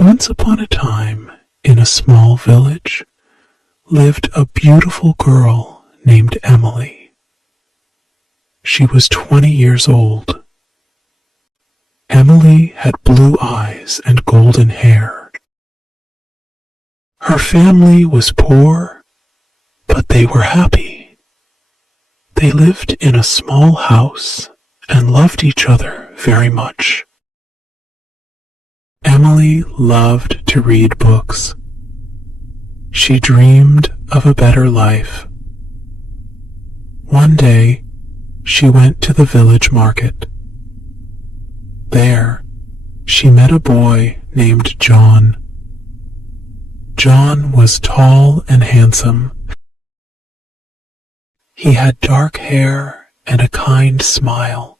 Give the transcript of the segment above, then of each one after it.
Once upon a time, in a small village, lived a beautiful girl named Emily. She was 20 years old. Emily had blue eyes and golden hair. Her family was poor, but they were happy. They lived in a small house and loved each other very much. Emily loved to read books. She dreamed of a better life. One day, she went to the village market. There, she met a boy named John. John was tall and handsome. He had dark hair and a kind smile.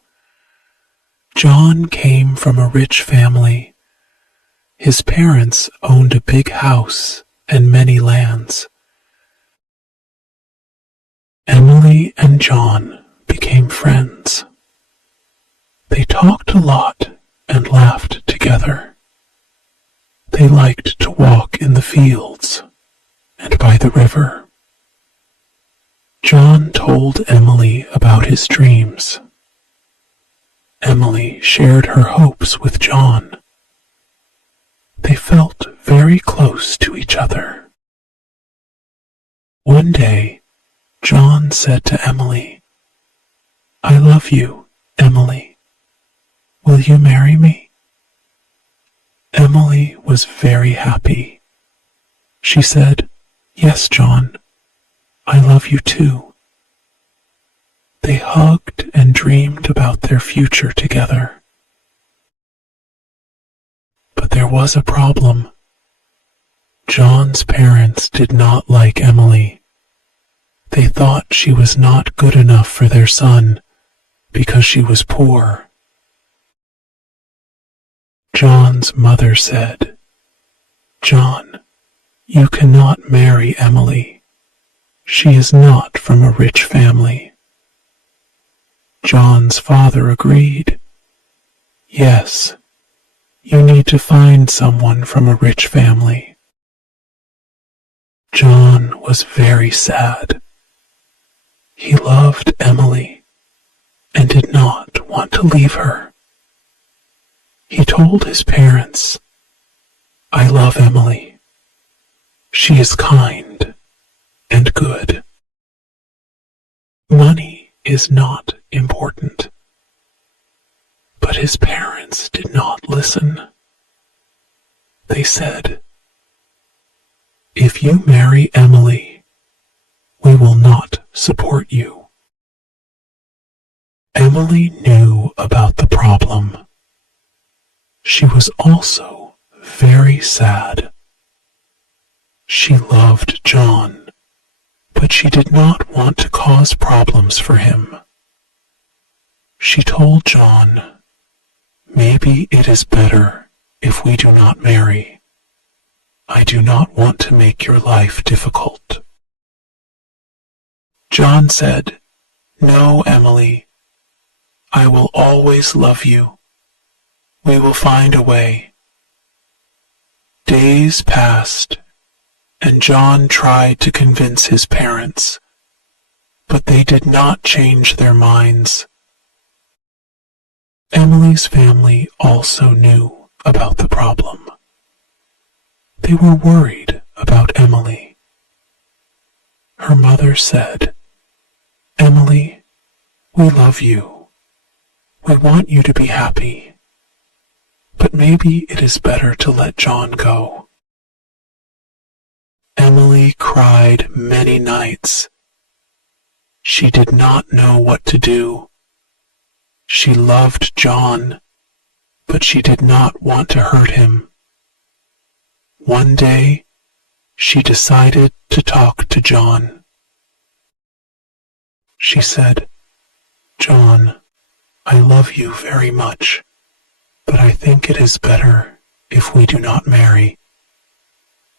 John came from a rich family. His parents owned a big house and many lands. Emily and John became friends. They talked a lot and laughed together. They liked to walk in the fields and by the river. John told Emily about his dreams. Emily shared her hopes with John. They felt very close to each other. One day, John said to Emily, "I love you, Emily. Will you marry me?" Emily was very happy. She said, "Yes, John, I love you too." They hugged and dreamed about their future together. But there was a problem. John's parents did not like Emily. They thought she was not good enough for their son because she was poor. John's mother said, "John, you cannot marry Emily. She is not from a rich family." John's father agreed. "Yes, you need to find someone from a rich family." John was very sad. He loved Emily and did not want to leave her. He told his parents, "I love Emily. She is kind and good. Money is not important." But his parents did not listen. They said, "If you marry Emily, we will not support you." Emily knew about the problem. She was also very sad. She loved John, but she did not want to cause problems for him. She told John, "Maybe it is better if we do not marry. I do not want to make your life difficult." John said, "No, Emily. I will always love you. We will find a way." Days passed, and John tried to convince his parents, but they did not change their minds. Emily's family also knew about the problem. They were worried about Emily. Her mother said, "Emily, we love you. We want you to be happy. But maybe it is better to let John go." Emily cried many nights. She did not know what to do. She loved John, but she did not want to hurt him. One day, she decided to talk to John. She said, "John, I love you very much, but I think it is better if we do not marry.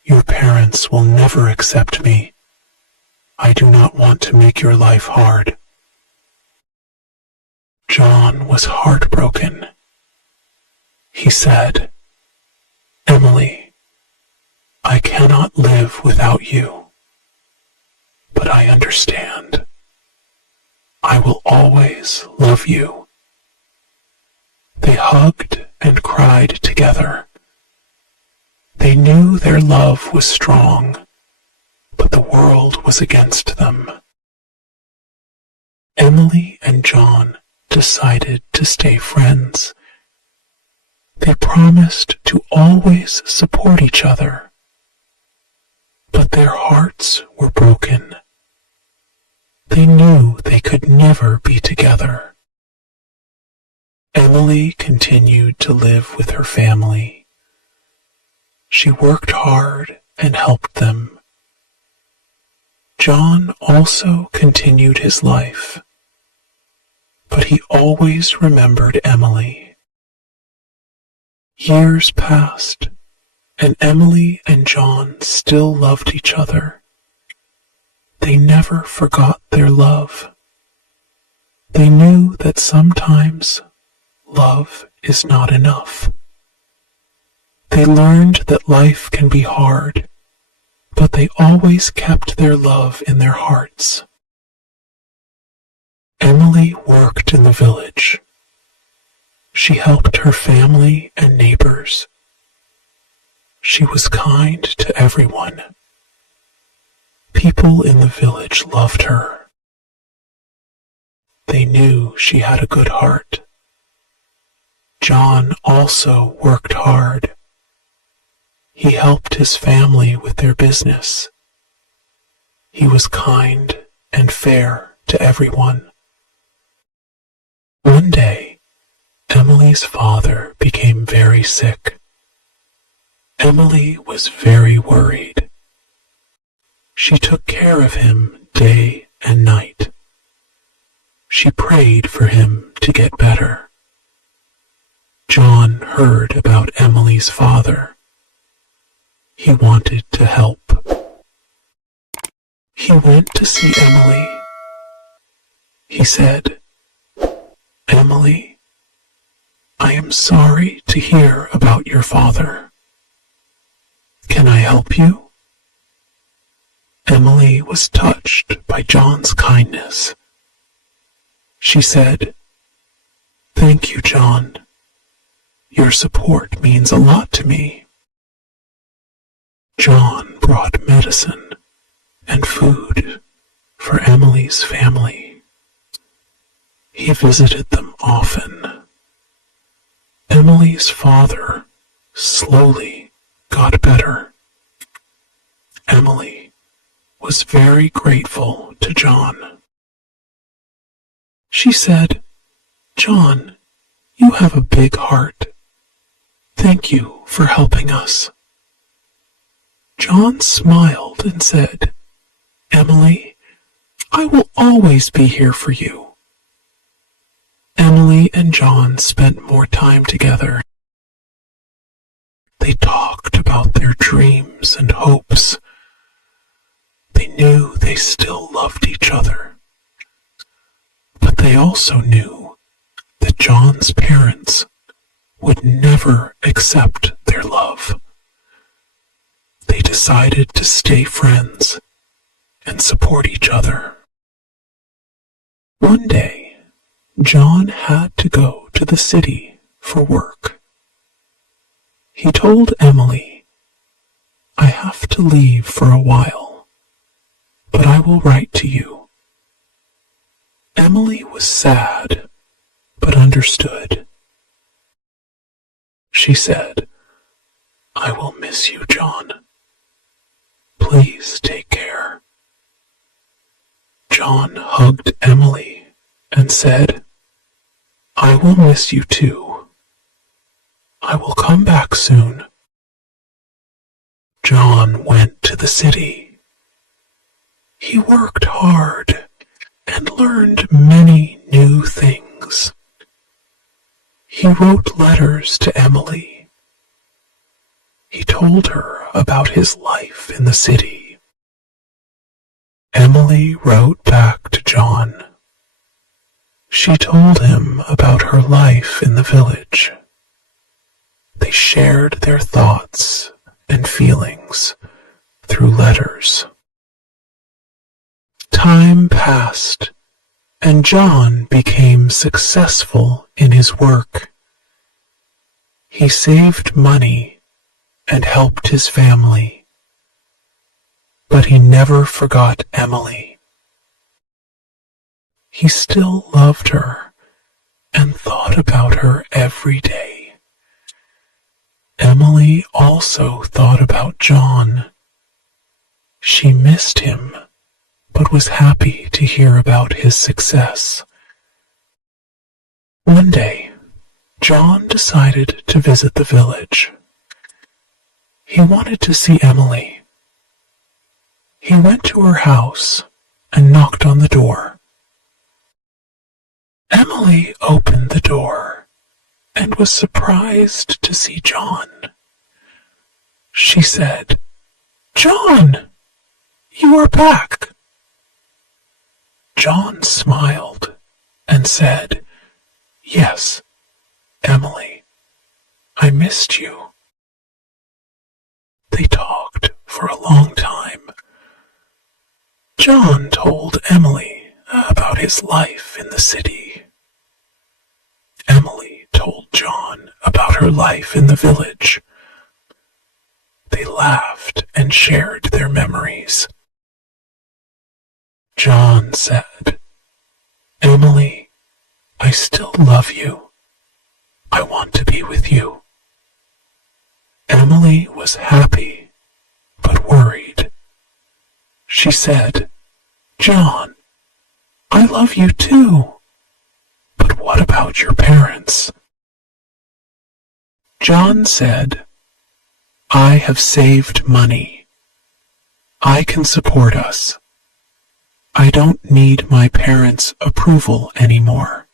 Your parents will never accept me. I do not want to make your life hard." John was heartbroken. He said, Emily, I cannot live without you, but I understand. I will always love you." They hugged and cried together. They knew their love was strong, but the world was against them. Emily and John decided to stay friends. They promised to always support each other, but their hearts were broken. They knew they could never be together. Emily continued to live with her family. She worked hard and helped them. John also continued his life, but he always remembered Emily. Years passed, and Emily and John still loved each other. They never forgot their love. They knew that sometimes love is not enough. They learned that life can be hard, but they always kept their love in their hearts. Emily worked in the village. She helped her family and neighbors. She was kind to everyone. People in the village loved her. They knew she had a good heart. John also worked hard. He helped his family with their business. He was kind and fair to everyone. One day, Emily's father became very sick. Emily was very worried. She took care of him day and night. She prayed for him to get better. John heard about Emily's father. He wanted to help. He went to see Emily. He said, "Emily, I am sorry to hear about your father. Can I help you?" Emily was touched by John's kindness. She said, "Thank you, John. Your support means a lot to me." John brought medicine and food for Emily's family. He visited them often. Emily's father slowly got better. Emily was very grateful to John. She said, "John, you have a big heart. Thank you for helping us." John smiled and said, "Emily, I will always be here for you." Emily and John spent more time together. They talked about their dreams and hopes. They knew they still loved each other. But they also knew that John's parents would never accept their love. They decided to stay friends and support each other. One day, John had to go to the city for work. He told Emily, "I have to leave for a while, but I will write to you." Emily was sad, but understood. She said, "I will miss you, John. Please take care." John hugged Emily and said, "I will miss you too. I will come back soon." John went to the city. He worked hard and learned many new things. He wrote letters to Emily. He told her about his life in the city. Emily wrote back to John. She told him about her life in the village. They they shared their thoughts and feelings through letters. Time passed, and John became successful in his work. He saved money and helped his family, but he never forgot Emily. He still loved her and thought about her every day. Emily also thought about John. She missed him, but was happy to hear about his success. One day, John decided to visit the village. He wanted to see Emily. He went to her house and knocked on the door. Emily opened the door and was surprised to see John. She said, "John, you are back." John smiled and said, "Yes, Emily, I missed you." They talked for a long time. John told Emily about his life in the city. Emily told John about her life in the village. They laughed and shared their memories. John said, "Emily, I still love you. I want to be with you." Emily was happy, but worried. She said, "John, I love you too. But what about your parents?" John said, "I have saved money. I can support us. I don't need my parents' approval anymore."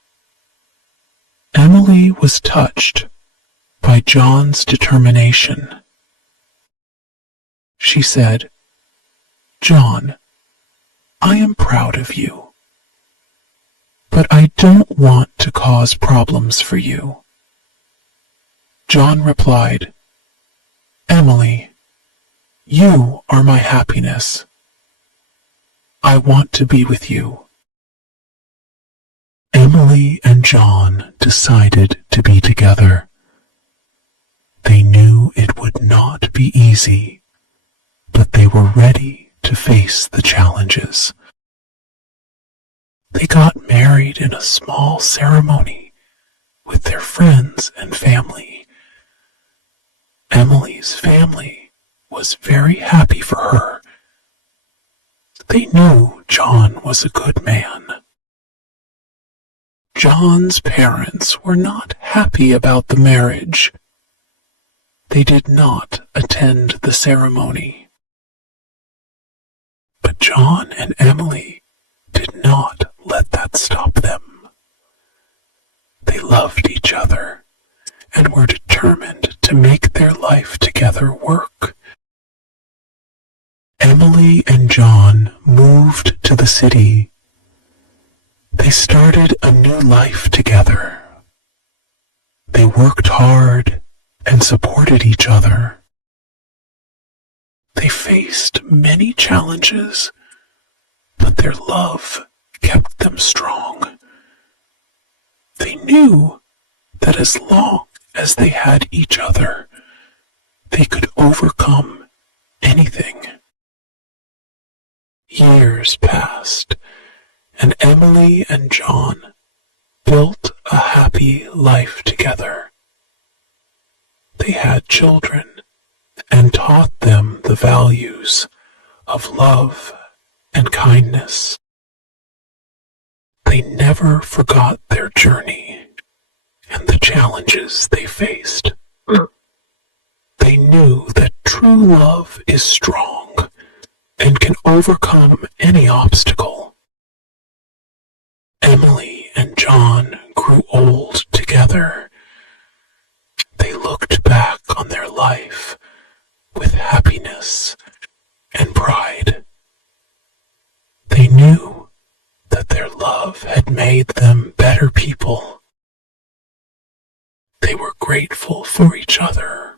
Emily was touched by John's determination. She said, "John, I am proud of you, but I don't want to cause problems for you." John replied, "Emily, you are my happiness. I want to be with you." Emily and John decided to be together. They knew it would not be easy, but they were ready to face the challenges. They got married in a small ceremony with their friends and family. Emily's family was very happy for her. They knew John was a good man. John's parents were not happy about the marriage. They did not attend the ceremony. But John and Emily did not let that stop them. They loved each other and were determined to make their life together work. Emily and John moved to the city. They started a new life together. They worked hard and supported each other. They faced many challenges, but their love kept them strong. They knew that as long as they had each other, they could overcome anything. Years passed, and Emily and John built a happy life together. They had children and taught them the values of love and kindness. They never forgot their journey and the challenges they faced. They knew that true love is strong and can overcome any obstacle. Emily and John grew old together. They looked back on their life with happiness and pride. They knew that their love had made them better people. They were grateful grateful for each other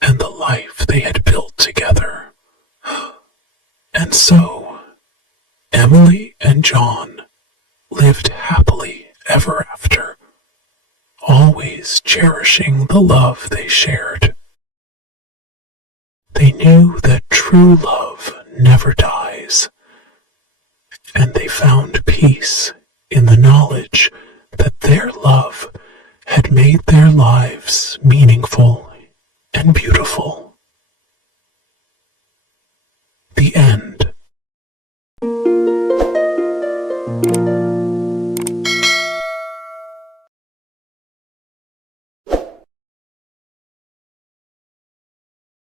and the life they had built together. And so, Emily and John lived happily ever after, always cherishing the love they shared. They knew that true love never dies, and they found peace in the knowledge that their love had made their lives meaningful and beautiful.